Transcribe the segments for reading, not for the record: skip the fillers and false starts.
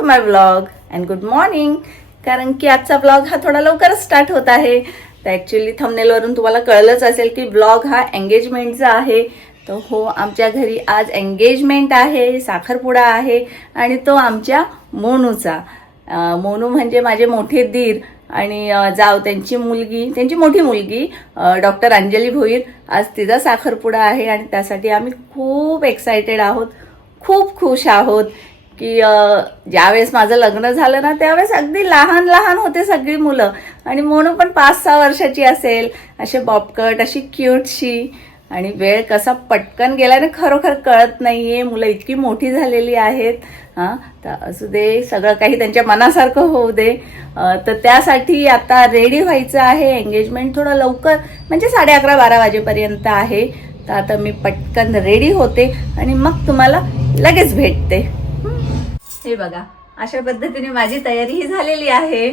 To my vlog and good morning. कारण की आजचा व्लॉग हा थोडा लवकरच स्टार्ट होत आहे. तर ॲक्च्युली थंबनेलवरून तुम्हाला कळलंच असेल की व्लॉग हा एंगेजमेंटचा आहे. तर हो, आमच्या घरी आज एंगेजमेंट आहे, साखरपुडा आहे आणि तो आमच्या मोनूचा. मोनू म्हणजे माझे मोठे दीर आणि जाव त्यांची मोठी मुलगी डॉक्टर अंजली भोईर. आज तिचा साखरपुडा आहे आणि त्यासाठी आम्ही खूप एक्सायटेड आहोत, खूप खुश आहोत की ज्यावेळेस माझं लग्न झालं ना त्यावेळेस अगदी लहान लहान होते सगळी मुलं आणि मोनू पण 5-6 वर्षाची असेल. असे बॉबकट, अशी क्यूटशी. आणि वेळ कसा पटकन गेला ना खरोखर कळत नाहीये. मुलं इतकी मोठी झालेली आहेत. हां, तर असू दे, सगळं काही त्यांच्या मनासारखं होऊ दे. तर त्यासाठी आता रेडी व्हायचं आहे. एंगेजमेंट थोडं लवकर म्हणजे 11:30-12 वाजेपर्यंत आहे. तर आता मी पटकन रेडी होते आणि मग तुम्हाला लगेच भेटते. हे बघा, अशा पद्धतीने माझी तयारीही झालेली आहे.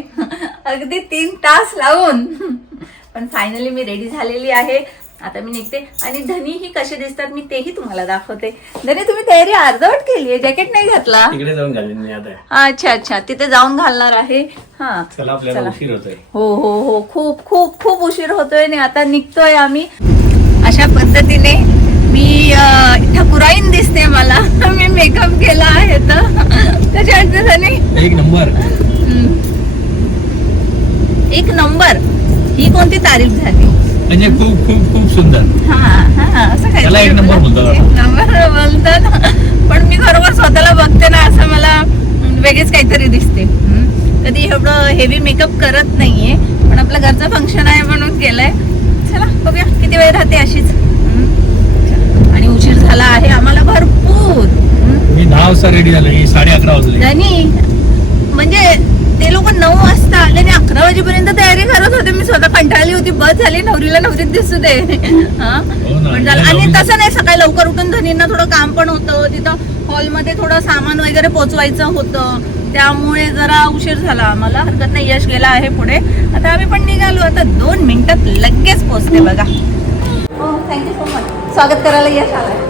अगदी 3 तास लावून पण फायनली मी रेडी झालेली आहे. आता मी निघते आणि धनी ही कसे दिसतात मी तेही तुम्हाला दाखवते. धनी, तुम्ही तयारी अर्धवट केली आहे, जॅकेट नाही घातला? तिकडे जाऊन घालीन मी आता. अच्छा, तिथे जाऊन घालणार आहे. हा, चला, आपल्याला उशीर होतोय. हो, खूप खूप खूप उशीर होतोय आणि आता निघतोय आम्ही. अशा पद्धतीने मी ठकुराईन दिसते मला. मी मेकअप केला आहे. तर कशा वाटतं धनी? एक नंबर. ही कोणती तारीफ झाली? म्हणजे खूप खूप खूप सुंदर. हा, असं काय? त्याला 1 नंबर बोलतात. 1 नंबर बोलतात. पण मी खरोखर स्वतःला बघते ना, असं मला वेगळीच काहीतरी दिसते. कधी एवढं हेवी मेकअप करत नाहीये, पण आपलं घरचं फंक्शन आहे म्हणून केलंय. चला बघूया किती वेळ राहते अशीच. आणि उशीर झाला आहे आम्हाला भरपूर. मी 10 वाजता रेडी झालो, 11:30 वाजले. आणि म्हणजे ते लोक 9 वाजता आले आणि 11 वाजेपर्यंत तयारी करत होते. मी स्वतः कंटाळली होती. बस झाली, नवरीला नवरीत दिसू दे. पण झालं. आणि तसं नाही, सकाळी लवकर उठून धनींना थोडं काम पण होतं. तिथं हॉलमध्ये थोडं सामान वगैरे पोचवायचं होतं, त्यामुळे जरा उशीर झाला आम्हाला. हरकत नाही, यश गेला आहे पुढे. आता आम्ही पण निघालो. आता 2 मिनिटात लगेच पोचते बघा. हो, थँक्यू सो मच. स्वागत करायला यश आलाय.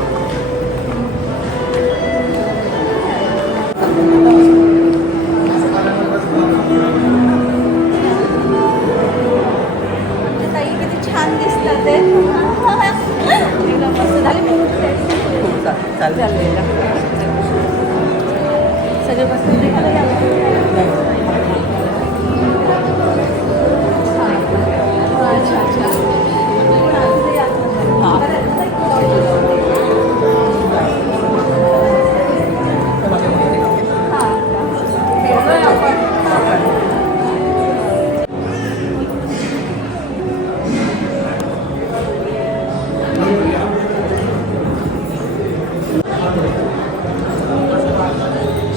सगळे बसले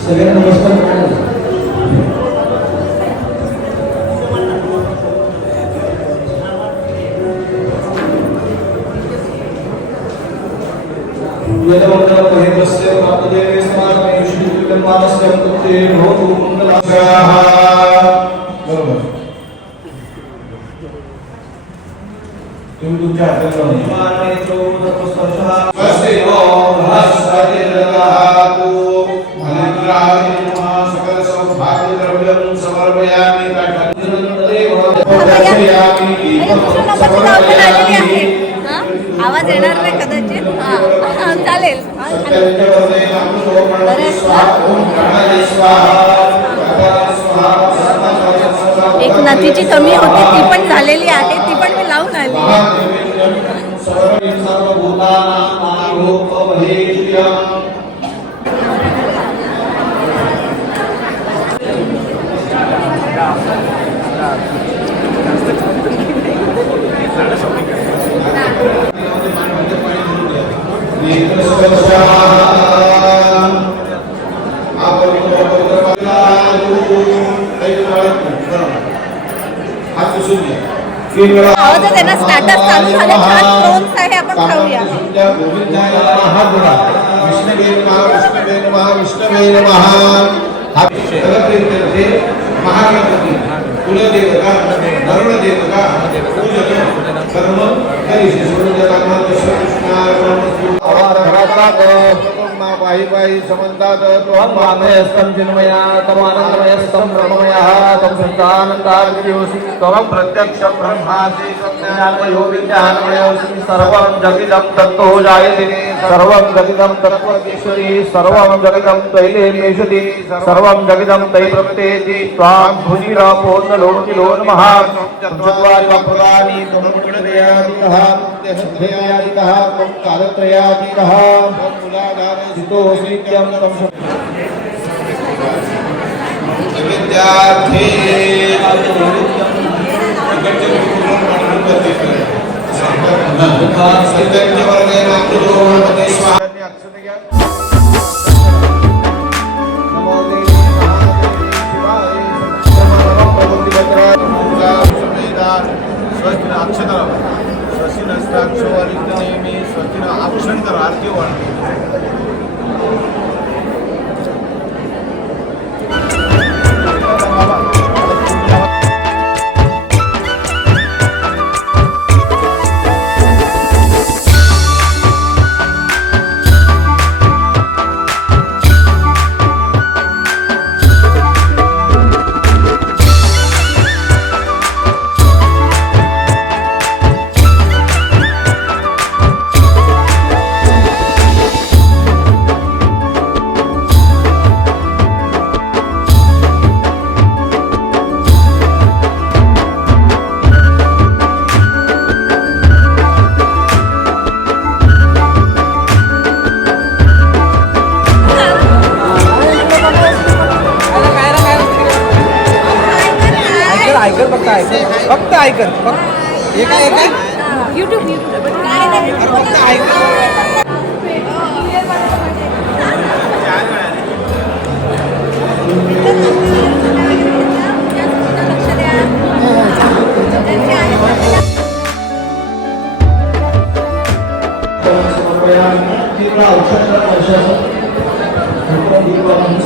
सगळ्यांना नमस्कार. तुम्ही तुमच्या आवाज येणार नाही कदाचित. चालेल. एक नथीची कमी होती, ती पण झालेली आहे. ती पण मी लावून आली. आवाज आहे ना, स्टार्टच चालू झाले. छान प्रोन्स आहे, आपण खाऊया. महागणपती कुलदेवता धर्मदेवता पूजन कर्म करिष्ये. पाहि पाहि समन्तात् त्वं वाङ्मयस्तं चिन्मया तमानन्दमयस्तं ब्रह्ममयः त्वं सच्चिदानन्दादियोऽसि त्वं प्रत्यक्षं ब्रह्मासि ज्ञानमयो विज्ञानमयोऽसि सर्वं जगदिदं तत्तो जायते सर्वं जगदिदं तत्त्वतीश्वरी सर्वं जगदिदं तैले मेषति सर्वं जगदिदं तै प्रकृतेति त्वां भुजिरापोन्दलोकिलो नमः चत्वारि वक्राणि त्वं गुणत्रयातीतः नित्यशत्रयातीतः त्वं कालत्रयातीतः जितोऽस्मित्यं तं विद्यार्थी सत्यज्ञ वर्गे नामो भगवते स्वाहा नमो देवी महादेवी शिवाय सत्यमनमं भगवती भद्राय स्वस्तिन अक्षर स्वस्तिन अस्त्राक्षरनेमी स्वस्तिन अक्षंतर आरती वाढते फक्त ऐकर फक्त हे काय आहे यूट्यूब फक्त ऐकर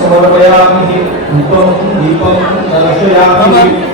समर्पयामि धूपं दीपं दर्शयामि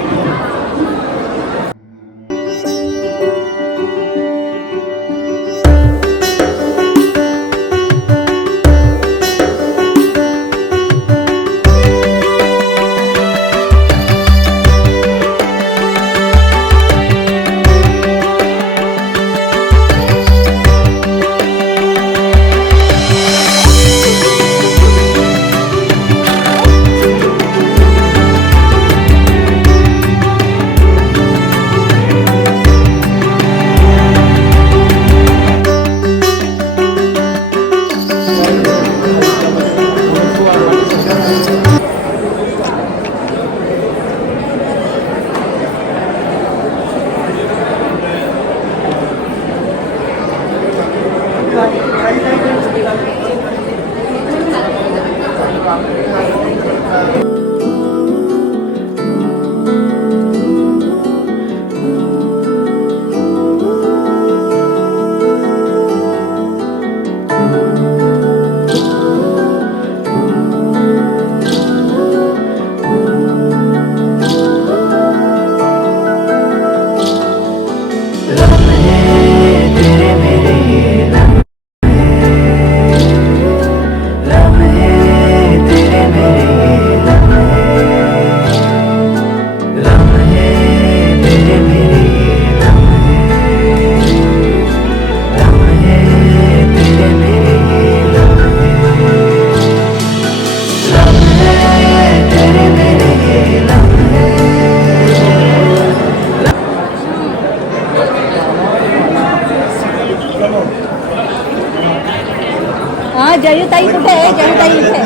हाँ जयुताई कुठे आहे जयुताई इथे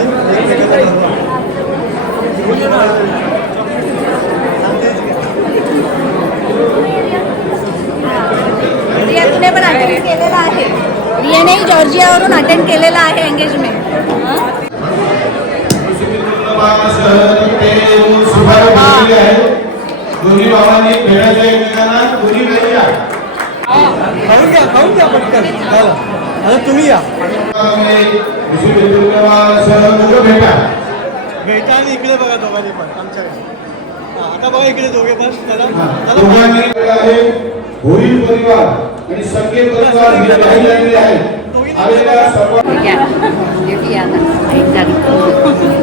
रियाने पण अटेंड केलेला आहे रियाने जॉर्जियावरून अटेंड केलेला आहे एंगेजमेंट दोन्ही भावांनी भेटायचं एकमेकांना दोन्ही भेटूया खाऊन घ्या पटकन चला आता तुम्ही या भेटा आणि इकडे बघा दोघांनी पण आमच्याकडे आता बघा इकडे दोघे पण चला होईल परिवार आणि सगळे परिवार हे काही लागलेले आहेत या आता एक झाली.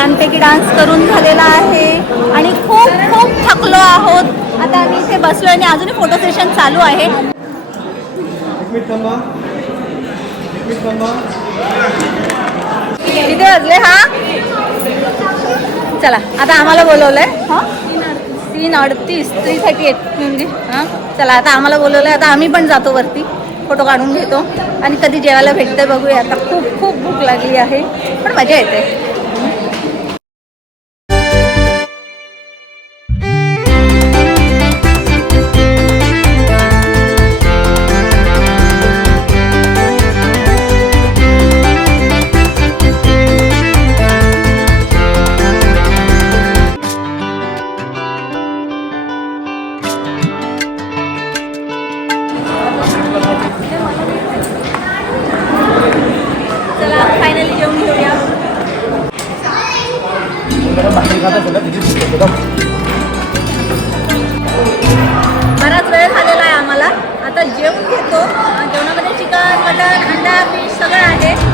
छानपैकी डान्स करून झालेला आहे आणि खूप खूप थकलो आहोत. आता आम्ही इथे बसलो आणि अजूनही फोटो सेशन चालू आहे. किती वाजले हा? चला आता आम्हाला बोलवलंय. हां 3:38 3:38 म्हणजे हां चला आता आम्हाला बोलवलंय. आता आम्ही पण जातो वरती, फोटो काढून घेतो आणि कधी जेवायला भेटतंय बघूया. आता खूप खूप भूक लागली आहे पण मजा येते. चला फायनली जेवून घेऊया. बराच वेळ झालेला आहे आम्हाला. आता जेवून घेतो. जेवणामध्ये चिकन, मटन, अंडा, फिश सगळं आहे.